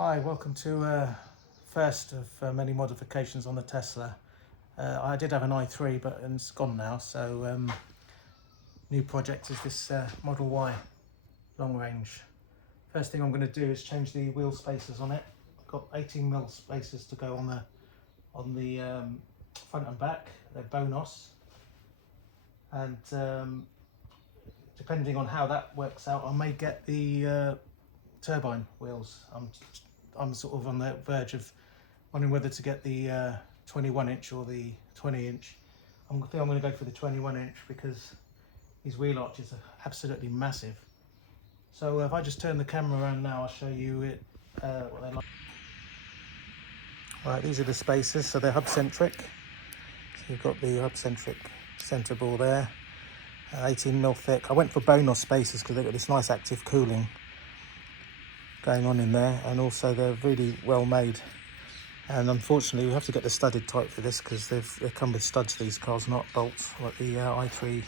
Hi, welcome to first of many modifications on the Tesla. I did have an i3, but it's gone now. So new project is this Model Y long range. First thing I'm going to do is change the wheel spacers on it. I've got 18mm spacers to go on the front and back. They're Bonos, and depending on how that works out, I may get the turbine wheels. I'm sort of on the verge of wondering whether to get the 21-inch or the 20-inch. I think I'm going to go for the 21-inch because these wheel arches are absolutely massive. So if I just turn the camera around now, I'll show you it what they're like. Right, these are the spacers, so they're hub-centric. So you've got the hub-centric centre ball there, 18mm thick. I went for Bonos spacers because they've got this nice active cooling going on in there, and also they're really well made. And unfortunately we have to get the studded type for this because they come with studs, these cars, not bolts like the i3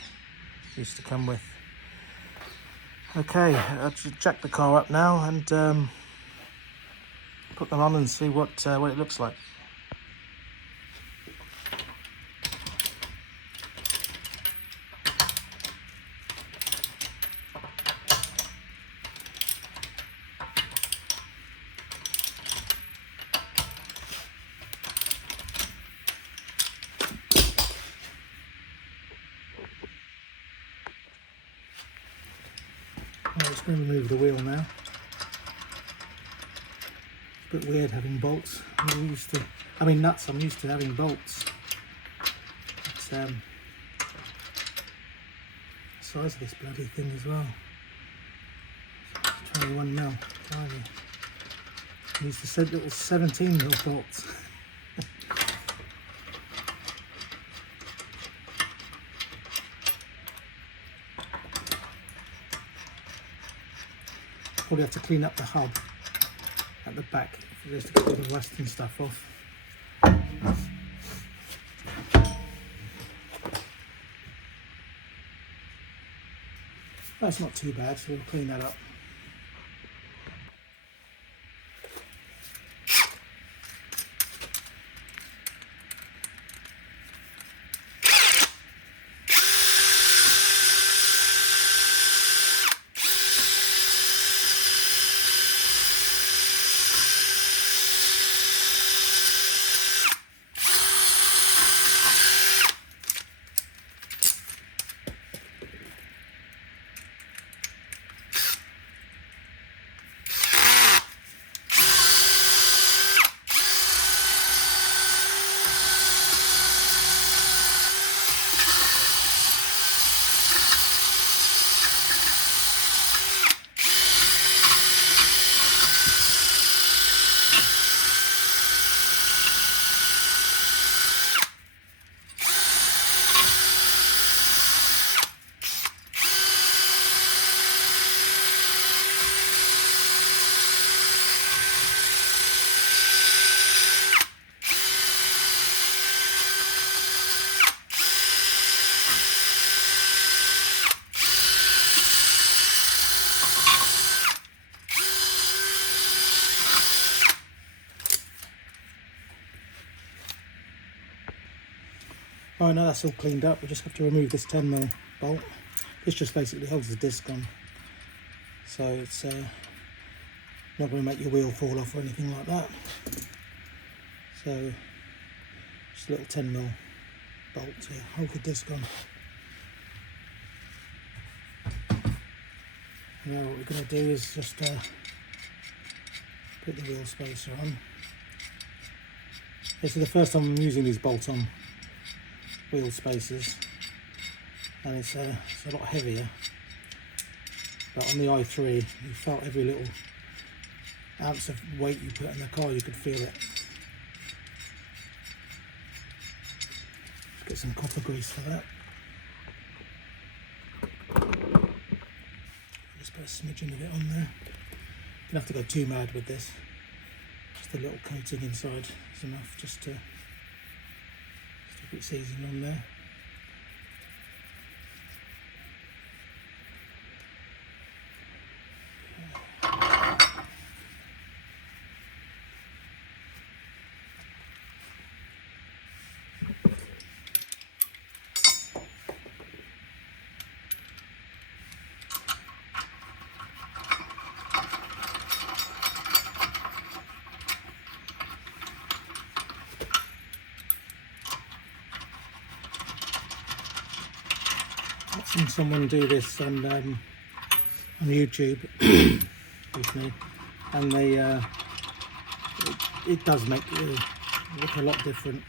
used to come with. Okay, I'll just jack the car up now and put them on and see what it looks like. I'm just going to remove the wheel now. It's a bit weird having bolts. I'm used to having bolts. But, the size of this bloody thing as well. 21mm. I used to set little 17mm bolts. Probably have to clean up the hub at the back just to get all the rust and stuff off. That's not too bad, so we'll clean that up. Right, now that's all cleaned up, we just have to remove this 10mm bolt. This just basically holds the disc on, so it's not going to make your wheel fall off or anything like that. So just a little 10mm bolt to hold the disc on. Now what we're going to do is just put the wheel spacer on. This is the first time I'm using these bolt-on wheel spacers, and it's a lot heavier, but on the i3 you felt every little ounce of weight you put in the car, you could feel it. Let's get some copper grease for that. Just put a smidgen of it on there. You don't have to go too mad with this, just a little coating inside is enough just to put seasoning on there. watching someone do this on YouTube, excuse me, and they it does make it look a lot different.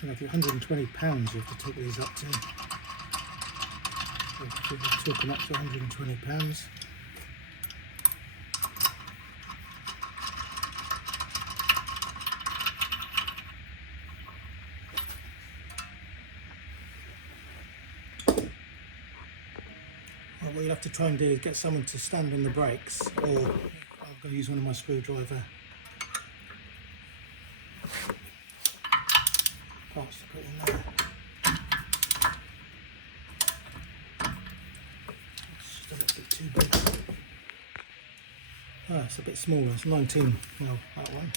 You know, if you're 120 pounds, you have to take these up to. So we're talking up to 120 pounds. What you'll have to try and do is get someone to stand on the brakes, or I'm going to use one of my screwdriver parts to put in there. It's just a little bit too big. Oh, it's a bit smaller, it's 19 mil, that one.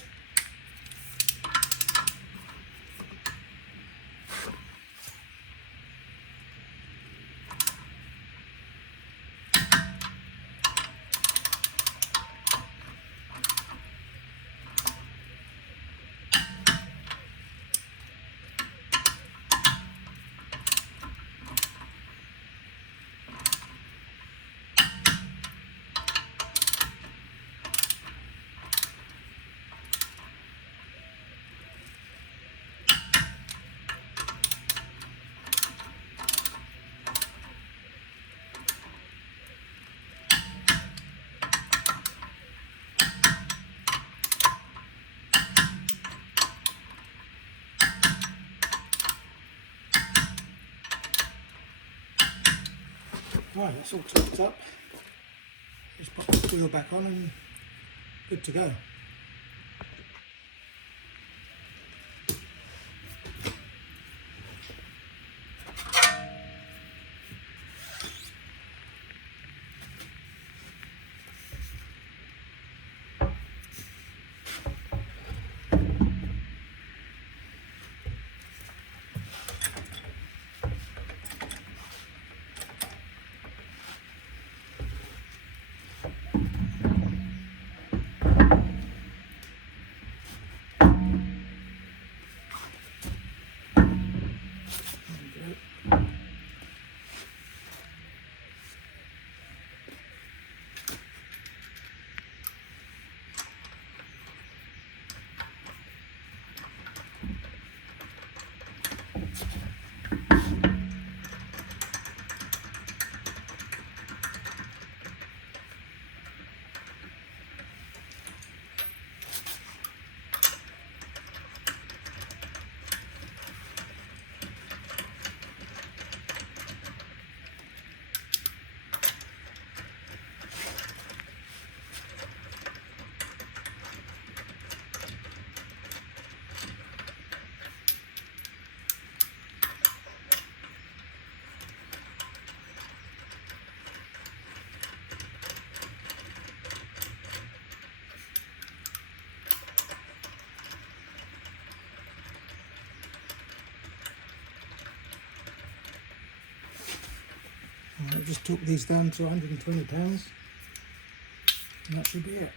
Right, that's all topped up. Just pop the wheel back on and good to go. I just took these down to 120 pounds, and that should be it.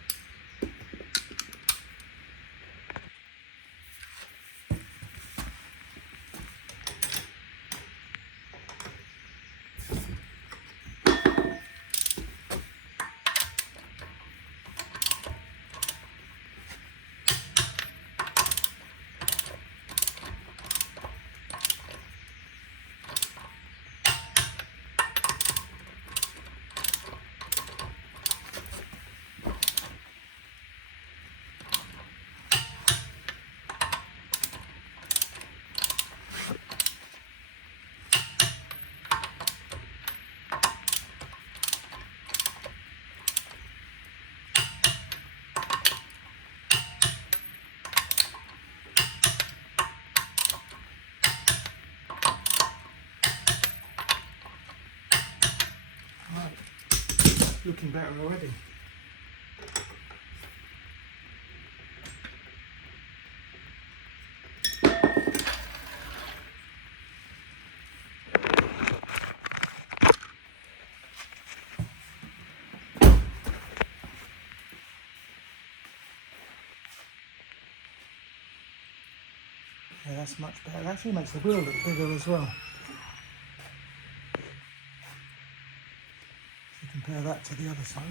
Looking better already. Yeah, that's much better. It actually makes the wheel look bigger as well. If you compare that to the other side.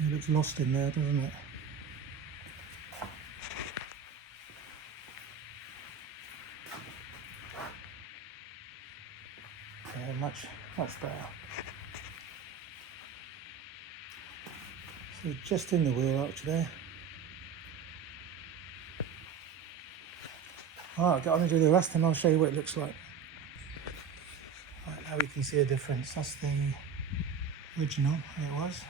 It looks lost in there, doesn't it? Yeah, much better. So just in the wheel arch there. Alright, get on and do the rest and I'll show you what it looks like. Right, now we can see a difference. That's the original, it was.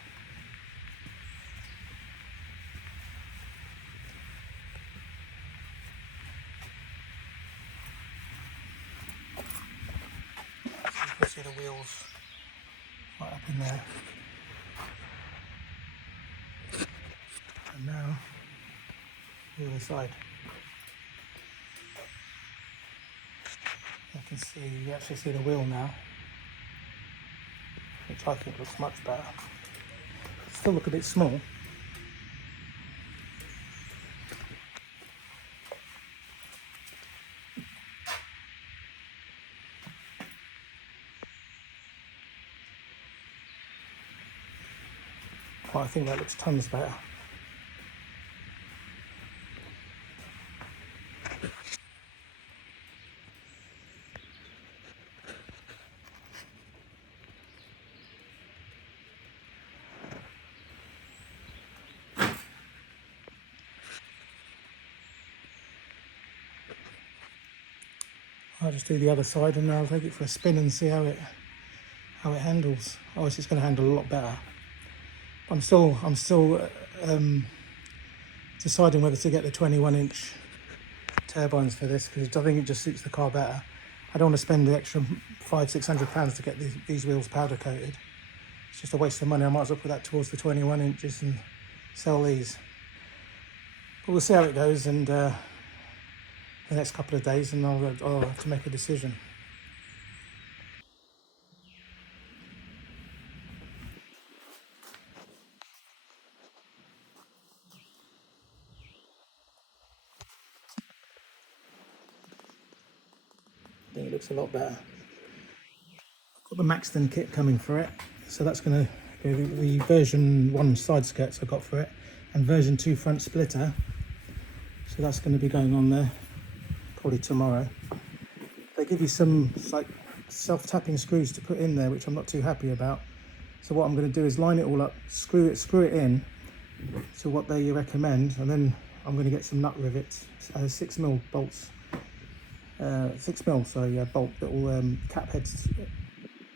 So you can see the wheels right up in there. And now, the other side. You can see, you actually see the wheel now, which I think looks much better. Still look a bit small. But I think that looks tons better. I'll just do the other side and then I'll take it for a spin and see how it handles. Obviously it's going to handle a lot better. I'm still deciding whether to get the 21-inch turbines for this because I think it just suits the car better. I don't want to spend the extra £500–600 to get these wheels powder coated. It's just a waste of money. I might as well put that towards the 21 inches and sell these. But we'll see how it goes and the next couple of days, and I'll have to make a decision. I think it looks a lot better. I've got the Maxton kit coming for it, so that's going to go the version 1 side skirts I got for it, and version 2 front splitter. So that's going to be going on there probably tomorrow. They give you some like self-tapping screws to put in there, which I'm not too happy about. So what I'm going to do is line it all up, screw it in to what they recommend, and then I'm going to get some nut rivets, 6mm bolts, 6mm, sorry, bolt little cap heads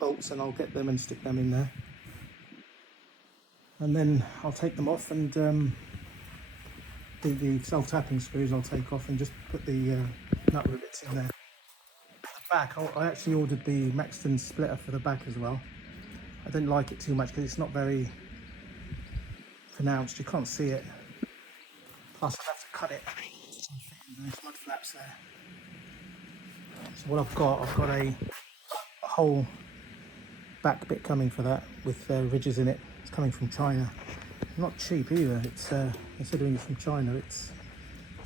bolts, and I'll get them and stick them in there. And then I'll take them off and the self-tapping screws I'll take off and just put the nut rivets in there. The back, I actually ordered the Maxton splitter for the back as well. I don't like it too much because it's not very pronounced, you can't see it. Plus I'd have to cut it. There's mud flaps there. So what I've got a whole back bit coming for that with ridges in it. It's coming from China. Not cheap either. It's considering it's from China, it's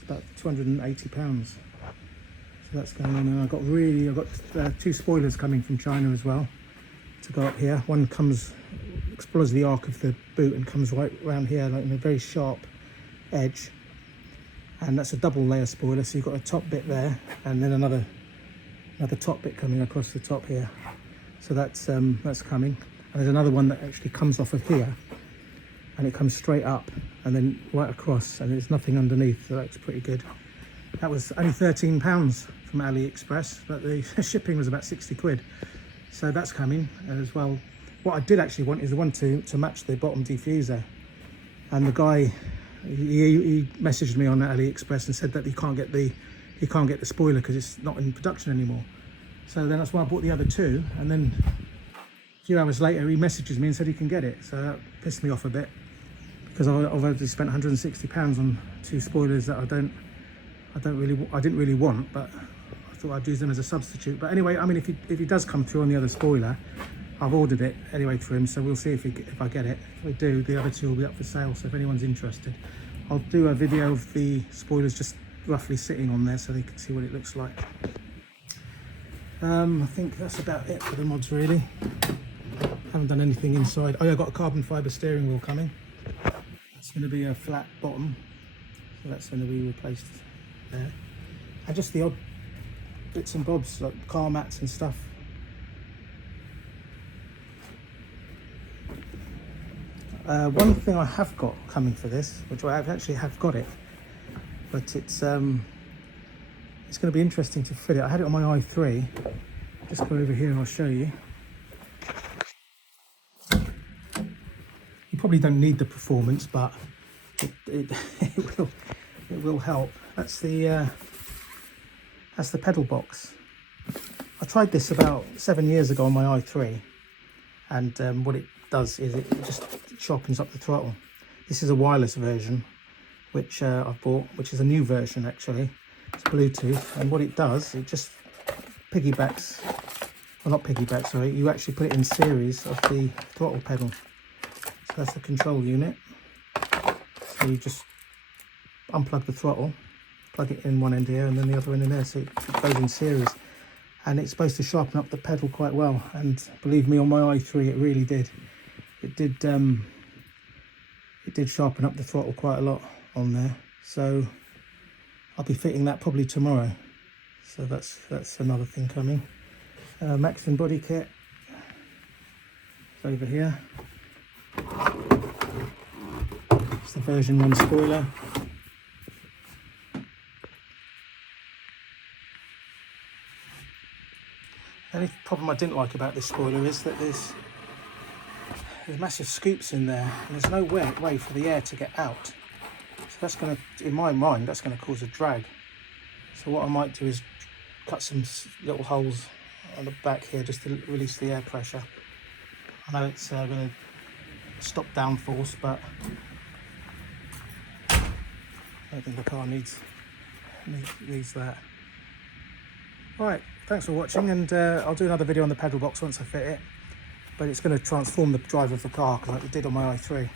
about £280. So that's going on, and I've got 2 spoilers coming from China as well to go up here. One explores the arc of the boot and comes right around here, like in a very sharp edge, and that's a double layer spoiler. So you've got a top bit there, and then another top bit coming across the top here. So that's coming. And there's another one that actually comes off of here, and it comes straight up and then right across, and there's nothing underneath, so that's pretty good. That was only £13 from AliExpress, but the shipping was about 60 quid. So that's coming as well. What I did actually want is the one to match the bottom diffuser, and the guy he messaged me on AliExpress and said that he can't get the spoiler because it's not in production anymore. So then that's why I bought the other 2, and then a few hours later he messages me and said he can get it. So that pissed me off a bit because I've already spent £160 on 2 spoilers that I didn't really want, but I thought I'd use them as a substitute. But anyway, I mean, if he does come through on the other spoiler, I've ordered it anyway for him, so we'll see if I get it. If I do, the other 2 will be up for sale, so if anyone's interested, I'll do a video of the spoilers just roughly sitting on there so they can see what it looks like. I think that's about it for the mods really. Haven't done anything inside. Oh yeah, I've got a carbon fibre steering wheel coming. It's going to be a flat bottom, so that's going to be replaced there. And just the odd bits and bobs like car mats and stuff. One thing I have got coming for this, which I actually have got it, but it's going to be interesting to fit it. I had it on my i3. Just go over here and I'll show you. You probably don't need the performance, but it will help. That's the pedal box. I tried this about 7 years ago on my i3, and what it does is it just sharpens up the throttle. This is a wireless version, which I've bought, which is a new version actually. It's Bluetooth, and what it does, it just piggybacks, well not piggybacks, sorry, you actually put it in series of the throttle pedal. So that's the control unit. So you just unplug the throttle, plug it in one end here and then the other end in there, so it goes in series. And it's supposed to sharpen up the pedal quite well, and believe me, on my i3 it really did. It did sharpen up the throttle quite a lot on there. So I'll be fitting that probably tomorrow. So that's another thing coming. Maxton body kit. It's over here. It's the version 1 spoiler. The only problem I didn't like about this spoiler is that there's massive scoops in there, and there's no way for the air to get out. So that's going to, in my mind, that's going to cause a drag. So what I might do is cut some little holes on the back here just to release the air pressure. I know it's going to stop downforce, but I don't think the car needs that. Alright, thanks for watching, and I'll do another video on the pedal box once I fit it. But it's going to transform the drive of the car, like it did on my i3.